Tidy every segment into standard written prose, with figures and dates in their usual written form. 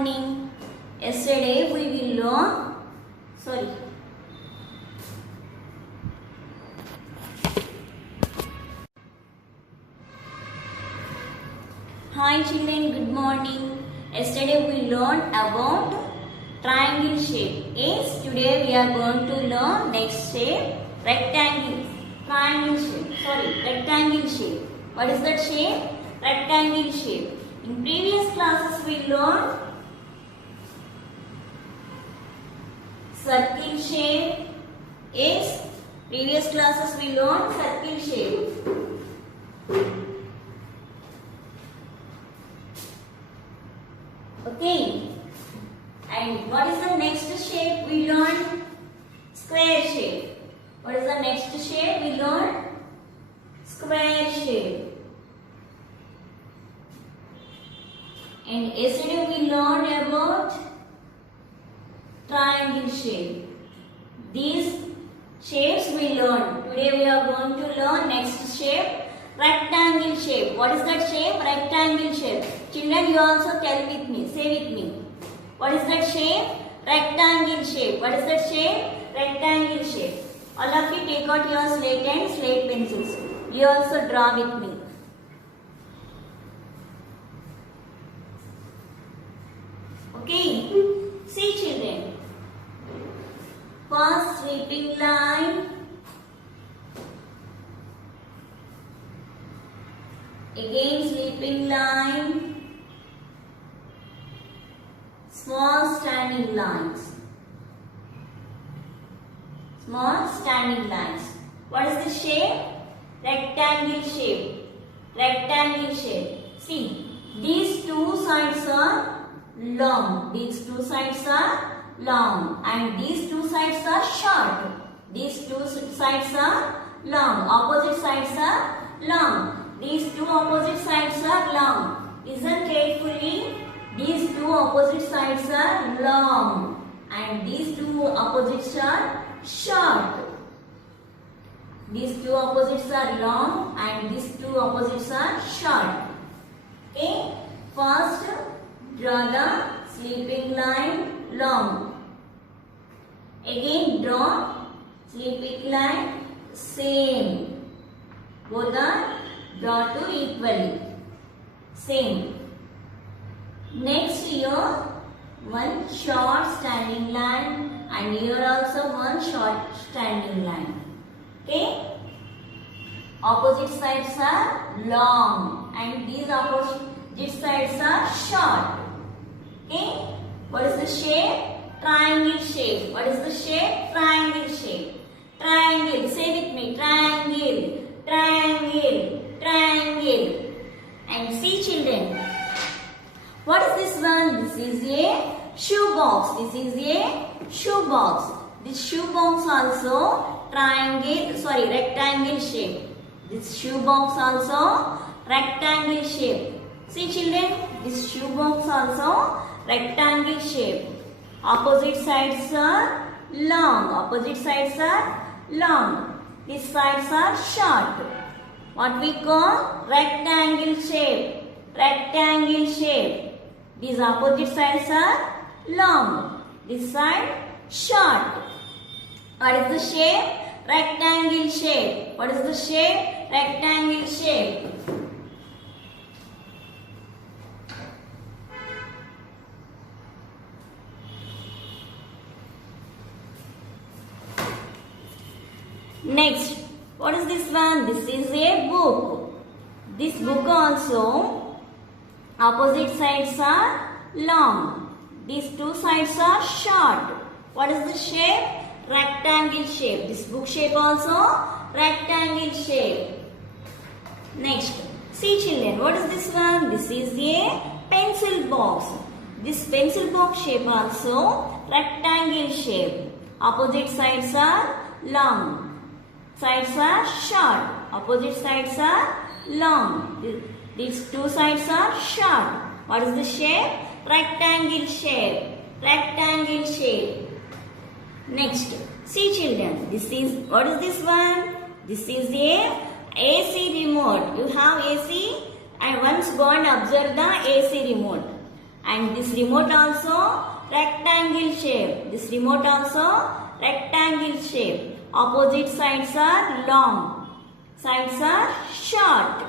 morning. Yesterday we will learn. Sorry. Hi children, good morning. Yesterday we learned about triangle shape. Yes, today we are going to learn next shape, rectangle. Triangle shape. Sorry, rectangle shape. What is that shape? Rectangle shape. In previous classes we learned circle shape. Yes, previous classes we learned circle shape. Okay. And what is the next shape we learned? Square shape. What is the next shape we learned? Square shape. And yesterday we learned about triangle shape. These shapes we learned. Today we are going to learn next shape, rectangle shape. What is that shape? Rectangle shape. Children, you also tell with me. Say with me. What is that shape? Rectangle shape. What is that shape? Rectangle shape. All of you take out your slate and slate pencils. You also draw with me. Okay. See children. First sweeping line. Again sweeping line. Small standing lines. Small standing lines. What is the shape? Rectangle shape. Rectangle shape. See, these two sides are long. These two sides are long. And these two sides are short. These two sides are long. Opposite sides are long. These two opposite sides are long. Listen carefully. These two opposite sides are long and these two opposites are short. These two opposites are long and these two opposites are short. Okay. First, draw the sleeping line long. Again, draw sleeping line same. Both are draw to equally. Same. Next here, one short standing line and here also one short standing line. Okay. Opposite sides are long and these opposite sides are short. Okay. What is the shape? Triangle shape. What is the shape? Triangle shape. Triangle. Say with me. Triangle. Triangle. Triangle. And see children. What is this one? This is a shoe box. This is a shoe box. This shoe box also rectangle shape. This shoe box also rectangle shape. See children, this shoe box also rectangle shape. Opposite sides are long. Opposite sides are long. These sides are short. What we call rectangle shape. Rectangle shape. These opposite sides are long. This side short. What is the shape? Rectangle shape. What is the shape? Rectangle shape. Next, what is this one? This is a book. This book also opposite sides are long. These two sides are short. What is the shape? Rectangle shape. This book shape also rectangle shape. Next, see children, what is this one? This is a pencil box. This pencil box shape also rectangle shape. Opposite sides are long. Sides are short. Opposite sides are long. These two sides are short. What is the shape? Rectangle shape. Rectangle shape. Next, see children, this is, what is this one? This is a AC remote. You have AC and once go and observe the AC remote. And this remote also rectangle shape. This remote also rectangle shape. Opposite sides are long. Sides are short.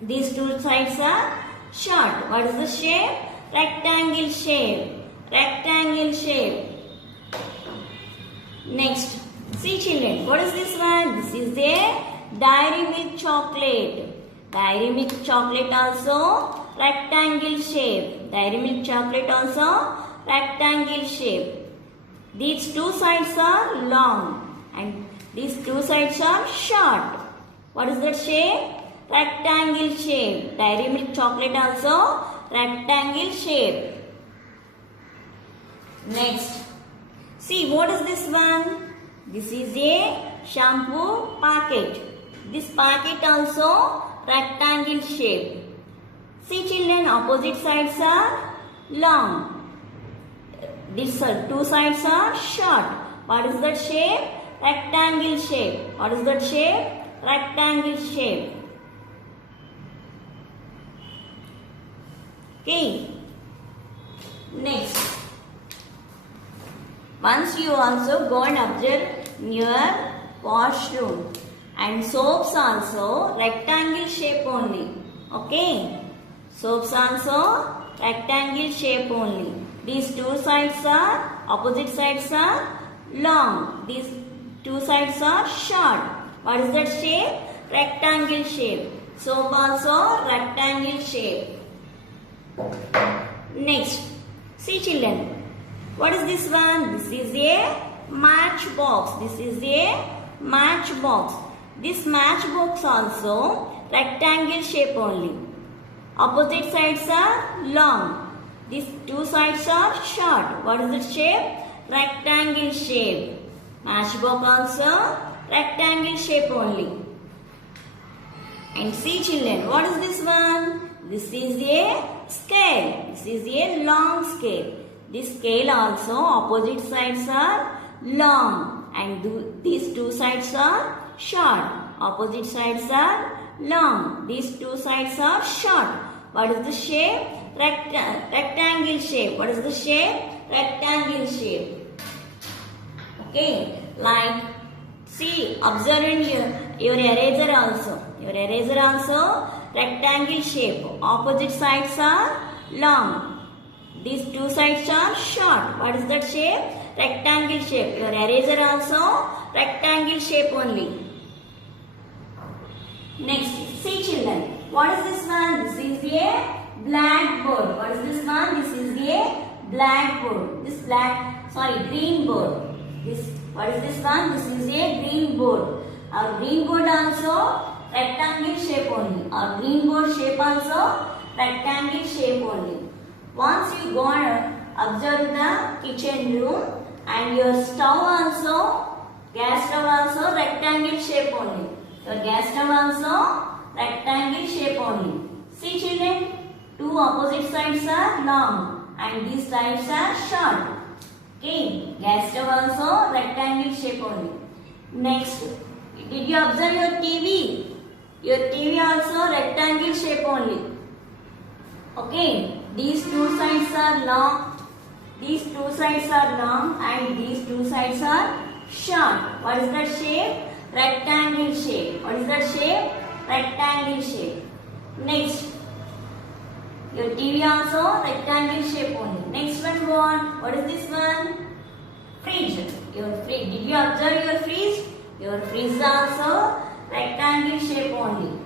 These two sides are short. What is the shape? Rectangle shape. Rectangle shape. Next. See children, what is this one? This is a Dairy Milk chocolate. Dairy Milk chocolate also rectangle shape. Dairy Milk chocolate also rectangle shape. These two sides are long and these two sides are short. What is that shape? Rectangle shape. Dairy Milk chocolate also rectangle shape. Next. See, what is this one? This is a shampoo packet. This packet also rectangle shape. See children, opposite sides are long. These two sides are short. What is that shape? Rectangle shape. What is that shape? Rectangle shape. Okay. Next. Once you also go and observe your washroom, and soaps also rectangle shape only. Okay. Soaps also rectangle shape only. These two sides are, opposite sides are long. These two sides are short. What is that shape? Rectangle shape. Soap also rectangle shape. Next. See children. What is this one? This is a matchbox. This is a matchbox. This matchbox also rectangle shape only. Opposite sides are long. These two sides are short. What is the shape? Rectangle shape. Matchbox also rectangle shape only. And see children, what is this one? This is a scale. This is a long scale. This scale also opposite sides are long and these two sides are short. Opposite sides are long. These two sides are short. What is the shape? Rectangle shape. What is the shape? Rectangle shape. Okay. Like, see, observe in your eraser also. Your eraser also rectangle shape. Opposite sides are long. These two sides are short. What is that shape? Rectangle shape. Your eraser also rectangle shape only. Next, see children. What is this one? This is a blackboard. What is this one? This is a blackboard. Green board. What is this one? This is a green board. Our green board also rectangle shape only. Our green board shape also rectangle shape only. Once you go and observe the kitchen room and your stove also, gas stove also rectangle shape only. Your gas stove also rectangle shape only. See children, two opposite sides are long and these sides are short. Okay, gas stove also rectangle shape only. Next, did you observe your TV? Your TV also rectangle shape only. Okay. These two sides are long. These two sides are long and these two sides are short. What is that shape? Rectangle shape. What is that shape? Rectangle shape. Next. Your TV also rectangle shape only. Next one go on. What is this one? Fridge. Your fridge. Did you observe your fridge? Your fridge also rectangle shape only.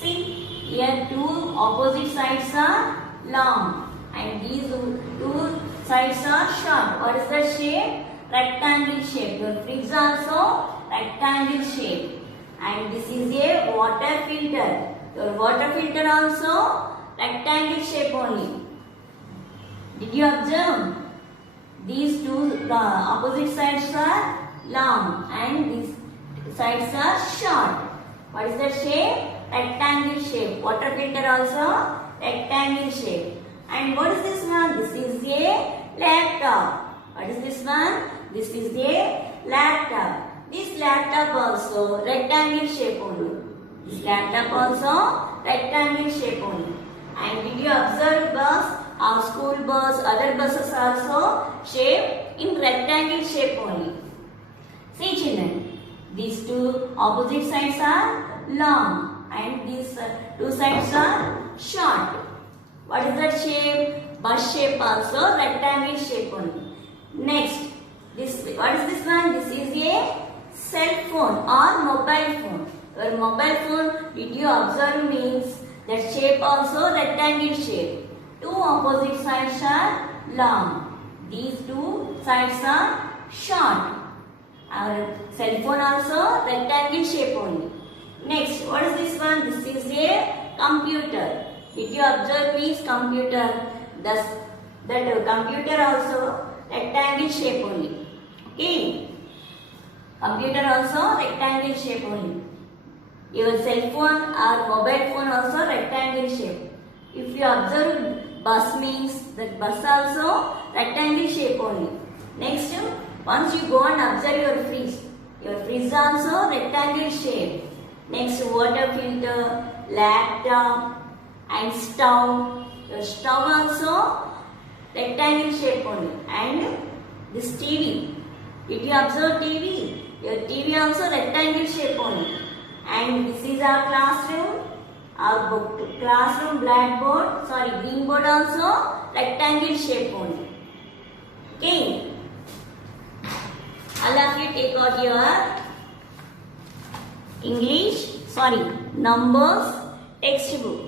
See, here two opposite sides are long and these two sides are short. What is the shape? Rectangle shape. Your fridge also rectangle shape. And this is a water filter. Your water filter also rectangle shape only. Did you observe? These two opposite sides are long and these sides are short. What is the shape? Rectangle shape. Water filter also rectangle shape. And what is this one? This is a laptop. What is this one? This is a laptop. This laptop also rectangle shape only. This laptop also rectangle shape only. And did you observe our school bus, other buses also shaped in rectangle shape only. See children, these two opposite sides are long and these two sides are short. What is that shape? Bus shape also rectangle shape only. Next, what is this one? This is a cell phone or mobile phone. Your mobile phone, did you observe, means that shape also rectangle shape. Two opposite sides are long. These two sides are short. Our cell phone also rectangle shape only. Next, what is this one? This is a computer. Did you observe, means computer? Thus, that computer also rectangle shape only. Okay. Computer also rectangle shape only. Your cell phone or mobile phone also rectangle shape. If you observe bus, means that bus also rectangle shape only. Next, once you go and observe your fridge also rectangle shape. Next, water filter, laptop and stove. Your stove also rectangle shape only. And this TV. Did you observe TV? Your TV also rectangle shape only. And this is our classroom. Our classroom blackboard, green board also rectangle shape only. Okay. All of you take out your numbers textbook.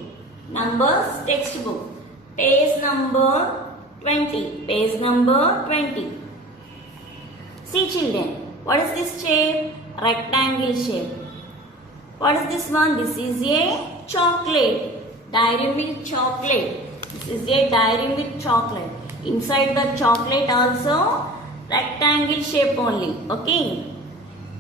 Numbers textbook. Page number 20. Page number 20. See children, what is this shape? Rectangle shape. What is this one? This is a chocolate. Dairy milk chocolate. This is a dairy milk chocolate. Inside the chocolate also rectangle shape only. Okay.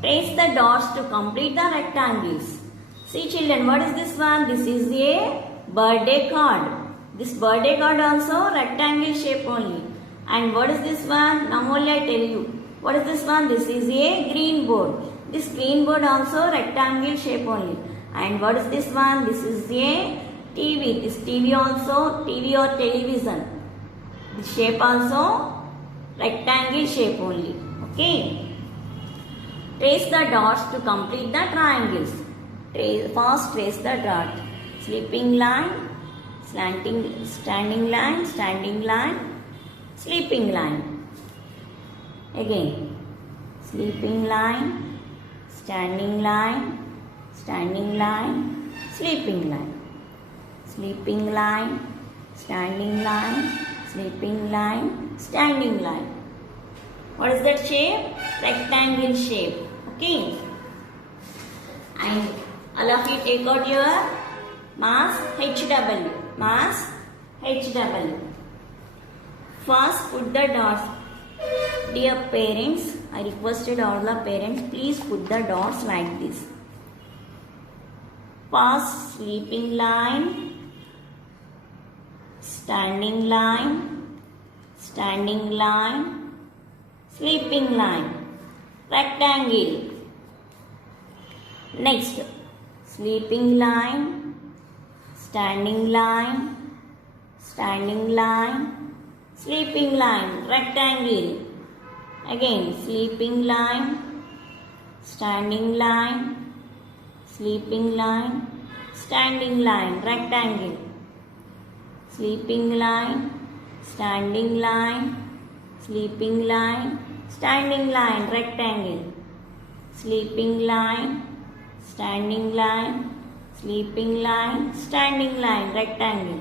Trace the dots to complete the rectangles. See children, what is this one? This is a birthday card. This birthday card also rectangle shape only. And what is this one? Now only I tell you. What is this one? This is a green board. This green board also rectangle shape only. And what is this one? This is a TV. This TV also TV or television. This shape also rectangle shape only. Okay. Trace the dots to complete the triangles. First trace the dot. Sleeping line, standing line, sleeping line. Again, sleeping line, standing line, sleeping line, sleeping line, standing line, standing line. What is that shape? Rectangle shape. Okay. And all of you take out your mass HW. Mass HW. First put the dots. Dear parents, I requested all the parents, please put the dots like this. First sleeping line, standing line, sleeping line, rectangle. Next, sleeping line, standing line, sleeping line, rectangle. Again, sleeping line, standing line, sleeping line, standing line, rectangle. Sleeping line, standing line, sleeping line, standing line, rectangle. Sleeping line, standing line, sleeping line, standing line, rectangle.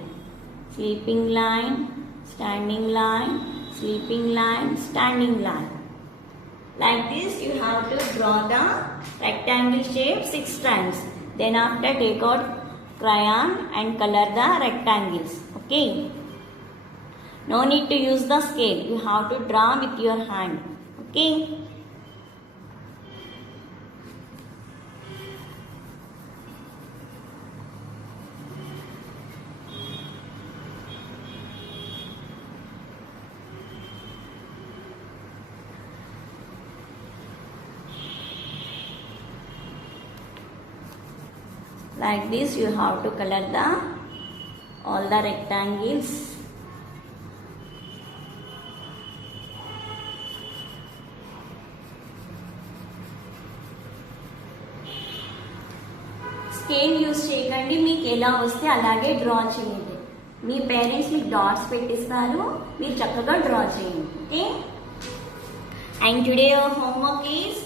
Sleeping line, standing line, sleeping line, standing line. Like this you have to draw the rectangle shape 6 times. Then after take out crayon and color the rectangles. Okay. No need to use the scale. You have to draw with your hand. Okay. Like this you have to color all the rectangles. Scale use చేయకండి, మీకు ఎలా వస్తే అలాగే draw చేయండి. మీ parents మీకు dots పెట్టిస్తారు, మీరు చక్కగా draw చేయండి. Okay. And today your homework is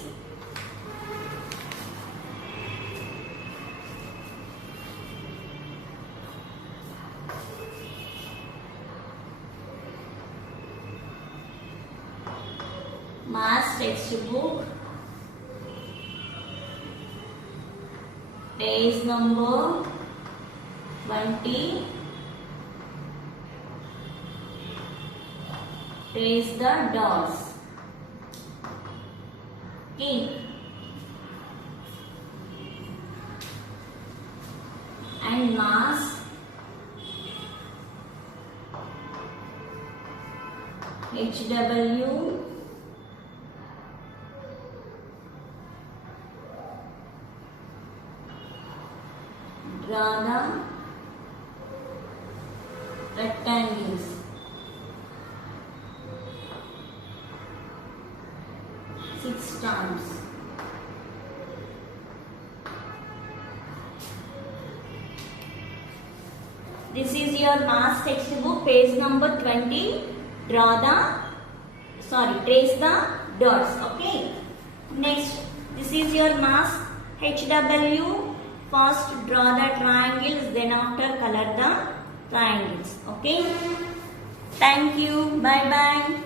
maths textbook, page number 20. Trace the dots. Okay. And mass HW draw the rectangles. Six times. This is your maths textbook, page number 20. Trace the dots. Okay. Next, this is your maths HW. First draw the triangles, then after color the triangles. Okay. Thank you. Bye bye.